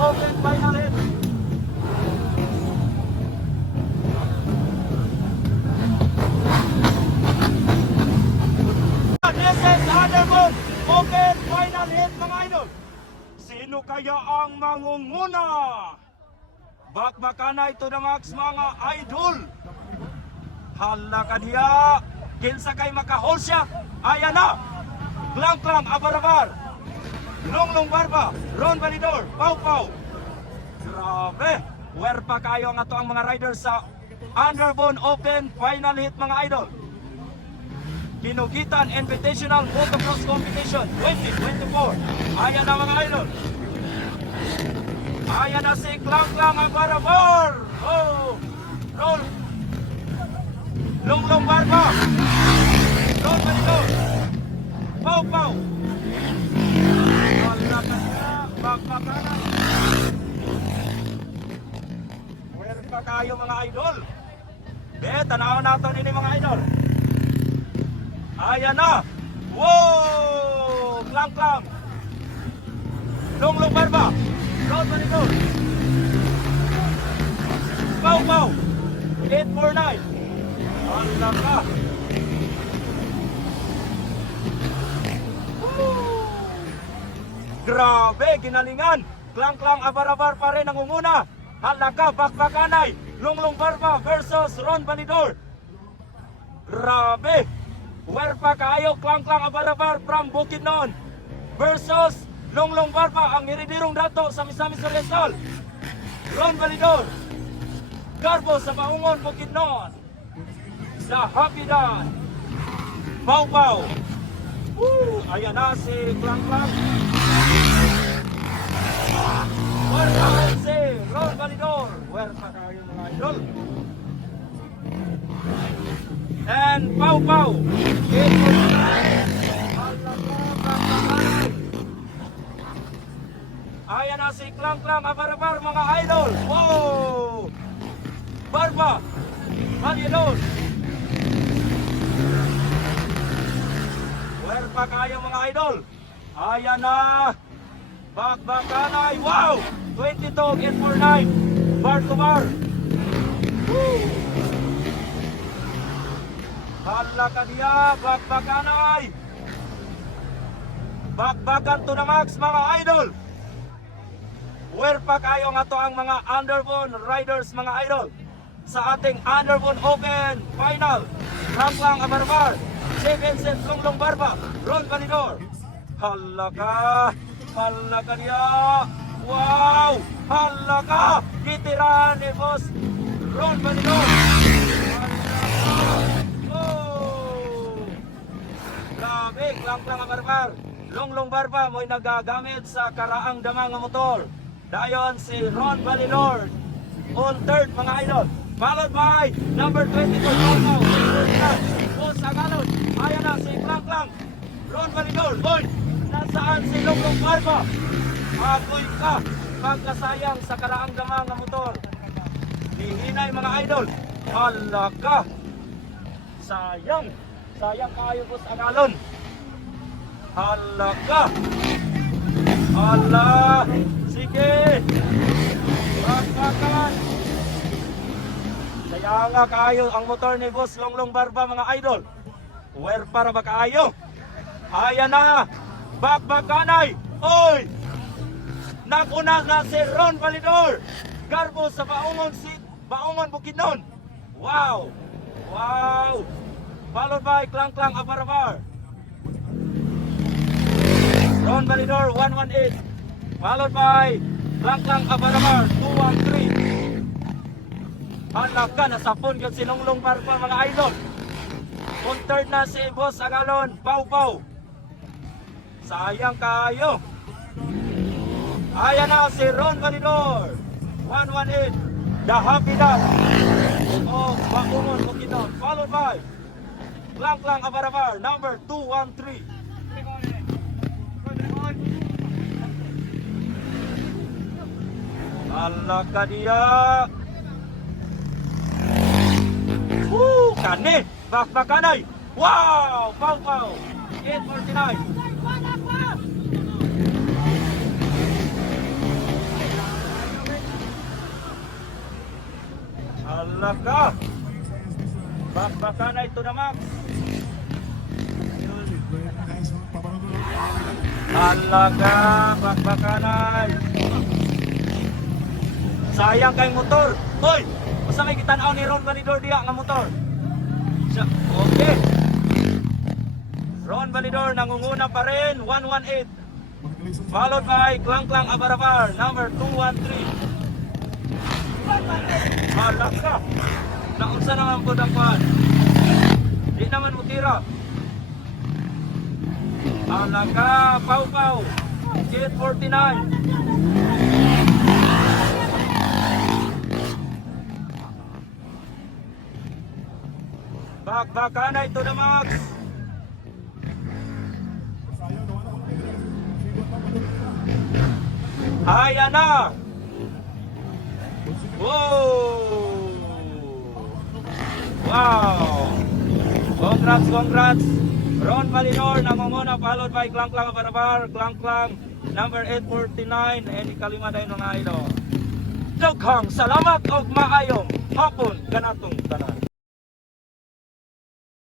Open final hit. This is Underwood Open final hit mga idol. Sino kaya ang mangunguna? Bakbakana ito na max mga idol. Hala ka diya. Kinsa kay makahol siya. Ayan na. Klang-klang abar-abar. Longlong Barba. Ron Validor. Pau-pau. Grabe. Where pa kayo nga to ang mga riders sa Underbone Open final hit mga idol. Kinugitan Invitational Motocross Competition 2024. Ayan na mga idol. Ayan na si Klang-klang abar-abar. Oh. Roll. Longlong Barba. Ron Validor. Pau-pau. Wala ka na. Bakbakana. Where pa kayo mga idol? Tanaw natin ini mga idol. Ayan na. Wow! Klang-klang. Longlong Barba. Ron Validor. Pau-pau. 849. Wala ka. Grabe, ginalingan. Klang-klang abar-abar pa rin ang umuna. Halaka, bakbakanay. Longlong Barba versus Ron Validor. Grabe. Where pa kayo, Klang-klang abar-abar from Bukidnon versus Longlong Barba, ang iridirong dato sa Misamis Oriental. Ron Validor. Garbo sa Baungon, Bukidnon. The Happy Dan. Pau-pau. Ayan na si Klang-klang. Where pa si Ron Validor. Where pa kayo mga idol? And Pau-pau. Ayan na si Klang-klang abar-abar mga idol. Wow! Barba. Validor. Where pa kayo mga idol? Ayan na. Bakbakanay. Wow! 22-849. Bar to bar. Woo! Hala ka diya. Bakbakanay. Bakbakan to na max mga idol. Where pa kayo nga to ang mga Underbone riders mga idol sa ating Underbone Open Final. Klang-klang abar-abar. Si Vincent Longlong Barba. Ron Validor. Hala ka niya. Wow. Hala ka. Kitirahan ni boss Ron Validor. Oh. Grabe. Klang-klang abar-abar. Longlong Barba mo'y nagagamit sa karaang damang motor. Dayon si Ron Validor on third mga idol. Followed by number 22 Pau-pau. Boss Agalon. Ayan na si Klang-klang. Ron Validor. Boy, nasaan si Longlong Barba? Apoy ka. Pagkasayang sa karaang damang motor. Hihinay mga idol. Hala ka. Sayang. Sayang kayo Boss Agalon. Hala ka. Hala. Sige. Bakbakan. Kaya nga kayo ang motor ni Boss Longlong Barba mga idol. Where para ba kayo? Ayan na. Bakbakanay. Oy. Nakuna na si Ron Validor. Garbo sa Baungon Bukidnon. Wow. Wow. Followed by Klang-klang abar-abar. Ron Validor 118. Followed by Klang-klang abar-abar 213. Hanap ka, nasapon yun si Longlong Barba mga idol. On third na si Boss Agalon, Pau-pau. Sayang kayo. Ayan na si Ron Validor 118. The Happy Dan of Baungon Bukidnon. Followed by Klang-klang abar-abar number 213. Hala ka diya. Kani. Bakbakanay. Wow. Pau-pau. 849. Alaka. Bakbakanay to the max. Alaka, bakbakanay. Sayang kay motor. Hoy, basta may kitanaw ni Ron Validor diya nga motor. Okay. Ron Validor nangunguna pa rin, 118. Followed by Klang Klang Abarabar, number 213. Alaka. Naunsa naman po ang pan. Di naman mo tira. Alaka, Pau Pau, Gate 49. Bakbakanay to the max. Ayan na. Whoa! Wow! Congrats, congrats! Ron Validor nangunguna, followed by Klang Klang Abarabar, Klang Klang number 849, and ikalima dahil ng idol. Daghang salamat og maayong hapon kanatong tanan.